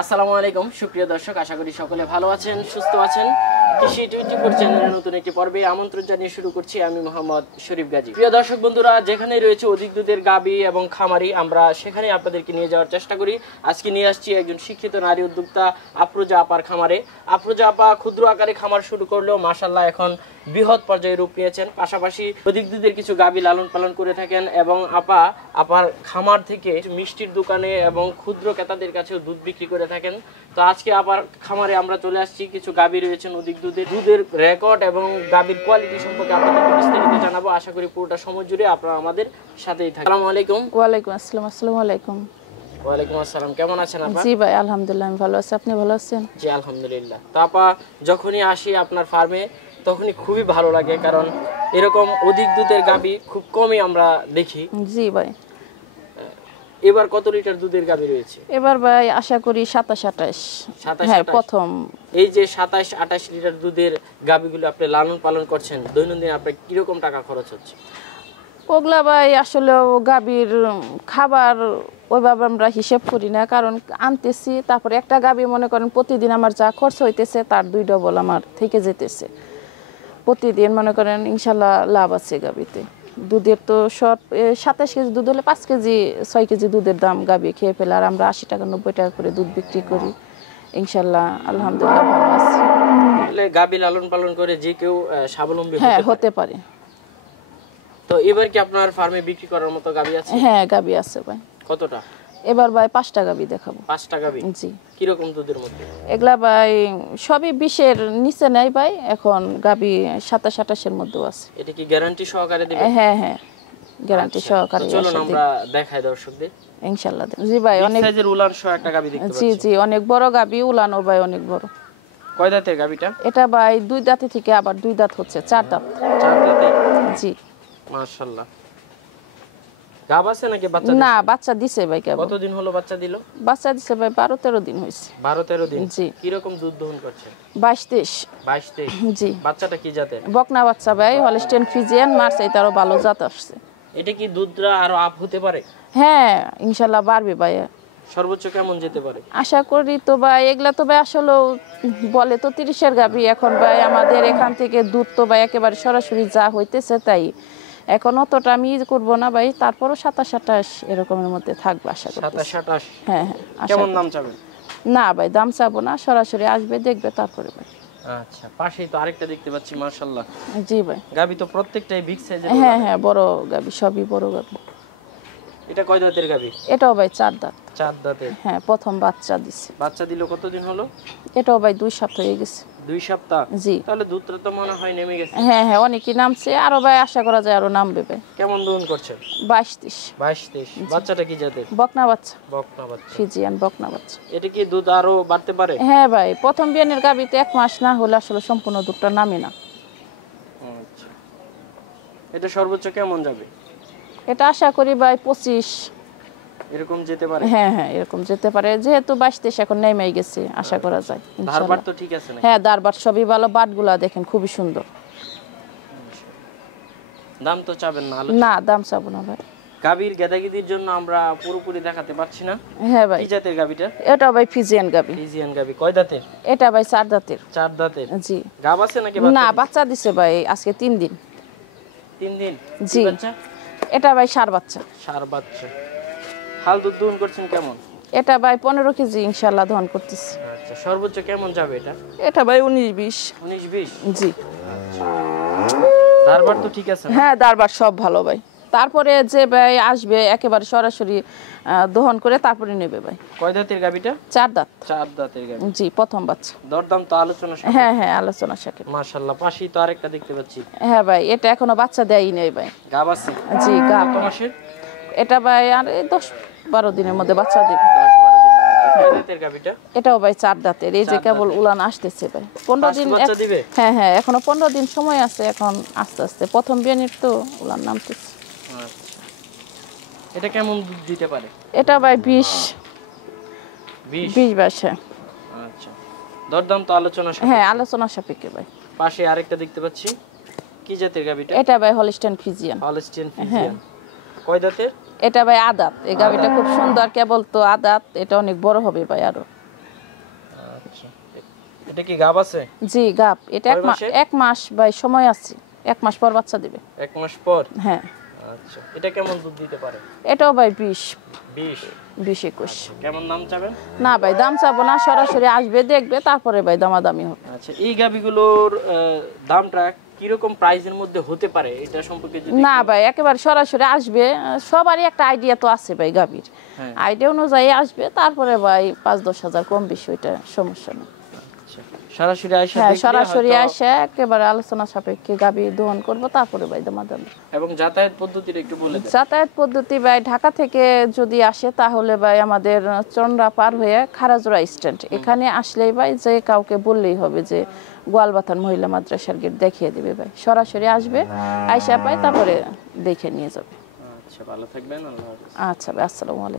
আসসালামু আলাইকুম সুপ্রিয় দর্শক, আশা করি সকলে ভালো আছেন, সুস্থ আছেন। কৃষি 24 চ্যানেলের নতুন একটি পর্বে আমন্ত্রণ জানিয়ে শুরু করছি আমি মোহাম্মদ শরীফ গাজী। প্রিয় দর্শক বন্ধুরা, যেখানে রয়েছে অধিক দুধের গাবি এবং খামারি, আমরা সেখানে আপনাদেরকে নিয়ে যাওয়ার চেষ্টা করি। আজকে নিয়ে আসছি একজন শিক্ষিত নারী উদ্যোক্তা আফরোজা আপার খামারে। আফরোজা আপা ক্ষুদ্র আকারে খামার শুরু করলেও মাশাআল্লাহ এখন বৃহৎ পর্যায়ে রূপ নিয়েছেন। পাশাপাশি অধিক দুধের কিছু গাবি লালন পালন করে থাকেন এবং আপার খামার থেকে মিষ্টির দোকানে এবং ক্ষুদ্র ক্রেতাদের কাছেও দুধ বিক্রি করে থাকেন। তো আজকে আপার খামারে আমরা চলে আসছি, কিছু গাবি রয়েছেন অধিক দুধের রেকর্ড এবং গাবির কোয়ালিটি সম্পর্কে আপনাদেরকে বিস্তারিত জানাবো। আশা করি পুরোটা সময় জুড়ে আপনারা আমাদের সাথেই থাকবেন। আসসালামু আলাইকুম। ওয়ালাইকুম আসসালাম। আসসালামু আলাইকুম। ওয়ালাইকুম আসসালাম। কেমন আছেন আপা? জি ভাই, আলহামদুলিল্লাহ আমি ভালো আছি। আপনি ভালো আছেন? জি আলহামদুলিল্লাহ। তো আপা, যখনই আসি আপনার ফার্মে তখনই খুবই ভালো লাগে, কারণ এরকম অধিক দুধের গাবি খুব কমই আমরা দেখি। জি ভাই। এবার কত লিটার দুধের গাবি রয়েছে? এবার ভাই আশা করি 27-28। হ্যাঁ, প্রথম। এই যে 27-28 লিটার দুধের গাবিগুলো আপনি লালন পালন করছেন, দৈনন্দিন আপনার কিরকম টাকা খরচ হচ্ছে? ওগুলা ভাই আসলে গাবির খাবার ওইভাবে আমরা হিসেব করি না, কারণ আনতেছি, তারপরে একটা গাবি মনে করেন প্রতিদিন আমার যা খরচ হইতেছে তার 2 ডবল আমার থেকে যেতেছে প্রতিদিন। মনে করেন ইনশাল্লাহ লাভ আছে গাবিতে। দুধের তো সব 27 কেজি দুধ হলে 5 কেজি 6 কেজি দুধের দাম গাবি খেয়ে ফেলে, আর আমরা 80 টাকা 90 টাকা করে দুধ বিক্রি করি। ইনশাল্লাহ আলহামদুলিল্লাহ ভালো আছি। তাহলে গাবি লালন পালন করে যে কেউ স্বাবলম্বী হতে পারে। তো এবার কি আপনার ফার্মে বিক্রি করার মতো গাবি আছে? হ্যাঁ, গাবি আছে ভাই। কতটা? এবার ভাই 5টা গাবি দেখাবো। 5টা গাবি? জি। কি রকম দুধের মধ্যে? এগুলা ভাই সবই 20-এর নিচে নাই ভাই, এখন গাবি 27-28 এর মধ্যেও আছে। এটা কি গ্যারান্টি সহকারে দিবেন? হ্যাঁ হ্যাঁ, গ্যারান্টি সহকারে। চলুন আমরা দেখাই দর্শকদের। ইনশাআল্লাহ। জি ভাই, অনেক সাইজের উলান সহ একটা গাবি দেখতে পাচ্ছি। জি জি, অনেক বড় গাবি, উলানও ভাই অনেক বড়। কয় দাঁতের গাবিটা? এটা ভাই 2 দাঁতে থেকে আবার 2 দাঁত হচ্ছে, 4 দাঁত। 4 দাঁতের? জি। মাশাআল্লাহ। গাব আছে নাকি বাচ্চা? না, বাচ্চা দিছে ভাই। কতদিন হলো বাচ্চা দিল? বাচ্চা দিছে ভাই 12-13 দিন হইছে। 12-13 দিন? জি। কি রকম দুধ দহন করছে? 22-23। 22-23? জি। বাচ্চাটা কি জাতের? বকনা বাচ্চা ভাই, হলস্টেইন ফ্রিজিয়ান, মার্স এটারও ভালো জাত আসছে। এটা কি দুধটা আরো আপ হতে পারে? হ্যাঁ, ইনশাআল্লাহ বাড়বে ভাই। সর্বোচ্চ কেমন যেতে পারে আশা করি? তো ভাই এগুলা তো ভাই আসলে বলে তো 30-এর গাবি, এখন ভাই আমাদের এখান থেকে দুধ তো ভাই একেবারে সরাসরি যা হইতেছে তাই। এখন অতটা আমি করবো না ভাই, তারপরও 27-28 এরকমের মধ্যে থাকবে আশা করি। 27-28? হ্যাঁ হ্যাঁ। কেমন দাম চাবেন? না ভাই, দাম চাবো না, সরাসরি আসবে দেখবে তারপরে ভাই। আচ্ছা, পাশেই তো আরেকটা দেখতে পাচ্ছি মাশাআল্লাহ। জি ভাই। গাবি তো প্রত্যেকটাই বিগ সাইজের। হ্যাঁ হ্যাঁ, বড় গাবি, সবই বড় গাবি। এটা কয় দাঁতের গাবি? এটাও ভাই 4 দাঁত। 4 দাঁতের? হ্যাঁ, প্রথম বাচ্চা দিছে। বাচ্চা দিল কতদিন হলো? এটাও ভাই 2 সপ্তাহ হয়ে গেছে। 2 সপ্তাহ? জি। তাহলে দুধটা তো মনে হয় নেমে গেছে। হ্যাঁ হ্যাঁ, অনেকই নামছে, আরো ভাই আশা করা যায় আরো নামবে ভাই। কেমন দহন করছেন? 22-23। 22-23? বাচ্চাটা কি জাতের? বকনা বাচ্চা। বকনা বাচ্চা? ফিজিয়ান বকনা বাচ্চা। এটা কি দুধ আরো বাড়তে পারে? হ্যাঁ ভাই, প্রথম বিয়ানের গাবিতে 1 মাস না হলে আসলে সম্পূর্ণ দুধটা নামে না। আচ্ছা, এটা সর্বোচ্চ কেমন যাবে? এটা আশা করি ভাই 25 এরকম যেতে পারে? হ্যাঁ হ্যাঁ, এরকম যেতে পারে, যেহেতু 22-23 এখন নেমেই গেছে, আশা করা যায় ইনশাআল্লাহ। ধারবাট তো ঠিক আছে নাকি? হ্যাঁ, ধারবাট সবই ভালো, বাটগুলা দেখেন খুবই সুন্দর। দাম তো চাবেন না? না, দাম চাবো না ভাই। গাবির গেদাগিদির জন্য আমরা পুরোপুরি দেখাতে পারছি না। হ্যাঁ ভাই। কি জাতের গাবিটা? এটা ভাই ফিজিয়ান গাবি। ফিজিয়ান গাবি? কয় দাঁতের? এটা ভাই 4 দাঁতের। 4 দাঁতের? জি। গাব আছে নাকি? না, বাচ্চা দিছে ভাই আজকে 3 দিন। 3 দিন? জি। বাচ্চা? এটা ভাই ষাঁড় বাচ্চা। ষাঁড় বাচ্চা। হাল দুধ দহন করছেন কেমন? এটা ভাই 15 কেজি ইনশাআল্লাহ দহন করতেছি। আচ্ছা, সর্বোচ্চ কেমন যাবে এটা? এটা ভাই 19-20। 19-20? জি। ধারবাট তো ঠিক আছে? হ্যাঁ, ধারবাট সব ভালো ভাই। তারপরে যে ভাই আসবে একেবারে সরাসরি দহন করে তারপরে নেবে ভাই। কয় দাঁতের গাবিটা? 4 দাঁত। 4 দাঁতের গাবি? জি, প্রথম বাচ্চা। দরদাম তো আলোচনা সাপেক্ষে? হ্যাঁ হ্যাঁ, আলোচনা সাপেক্ষে। মাশাআল্লাহ, পাশেই তো আরেকটা দেখতে পাচ্ছি। হ্যাঁ ভাই, এটা এখনো বাচ্চা দেয়ই নেই ভাই। গাব আছে? জি, গাব। কত মাসের? এটা ভাই আর 10-12 দিনের মধ্যে বাচ্চা দেবে। 10-12 দিন? কয় দাঁতের গাবিটা? এটাও ভাই 4 দাঁতের, এই যে কেবল উলান আসতেছে ভাই। 15 দিন বাচ্চা দিবে? হ্যাঁ হ্যাঁ, এখনো 15 দিন সময় আছে, এখন আস্তে আস্তে প্রথম বিয়ানের তো উলান নামতেছে। আচ্ছা, এটা কেমন দুধ দিতে পারে? এটা ভাই 20-22। হ্যাঁ। আচ্ছা, দরদাম তো আলোচনা সাপেক্ষে? হ্যাঁ, আলোচনা সাপেক্ষে ভাই। পাশে আরেকটা দেখতে পাচ্ছি। কি জাতের গাবিটা? এটা ভাই হলস্টেইন ফ্রিজিয়ান। Holstein Friesian? কয় দাঁতের? এটা ভাই আদাত। এই গাবিটা খুব সুন্দর, কেবল তো আদাত, এটা অনেক বড় হবে ভাই আরো। এটা কি গাব আছে? জি গাব। এটা এক মাস ভাই সময় আছে, 1 মাস পর বাচ্চা দিবে। 1 মাস পর? হ্যাঁ। আচ্ছা, এটা কেমন দুধ দিতে পারে? এটাও ভাই 20 21। কেমন দাম চাবেন? না ভাই দাম চাবো না, সরাসরি আসবে দেখবে তারপরে ভাই দামাদামি হবে। আচ্ছা, এই গাবিগুলোর দামটা কিরকম প্রাইসের মধ্যে হতে পারে এটা সম্পর্কে যদি? না ভাই একেবারে সরাসরি আসবে, সবারই একটা আইডিয়া তো আছে ভাই গাবির, আইডিয়া অনুযায়ী আসবে তারপরে ভাই 5-10 হাজার কম বেশি ওইটা সমস্যা নেই। সরাসরি আইসা হ্যাঁ দেখলে সরাসরি হয়তো- আসে একেবারে আলোচনা সাপেক্ষে গাবি দহন করব তারপরে ভাই দামাদামি। এবং যাতায়াত পদ্ধতিটা একটু বলে দেন। যাতায়াত পদ্ধতি ভাই ঢাকা থেকে যদি আসে তাহলে ভাই আমাদের চন্দ্রা পার হয়ে খারাজোড়া স্ট্যান্ড, এখানে আসলেই ভাই যে কাউকে বললেই হবে যে গোয়ালবাথান মহিলা মাদ্রাসার গেট দেখিয়ে দিবে ভাই, সরাসরি আসবে আইসা পাই তারপরে দেখে নিয়ে যাবে। আচ্ছা, ভালো থাকবেন, আল্লাহ হাফেজ। আচ্ছা ভাই, আসসালামু আলাইকুম।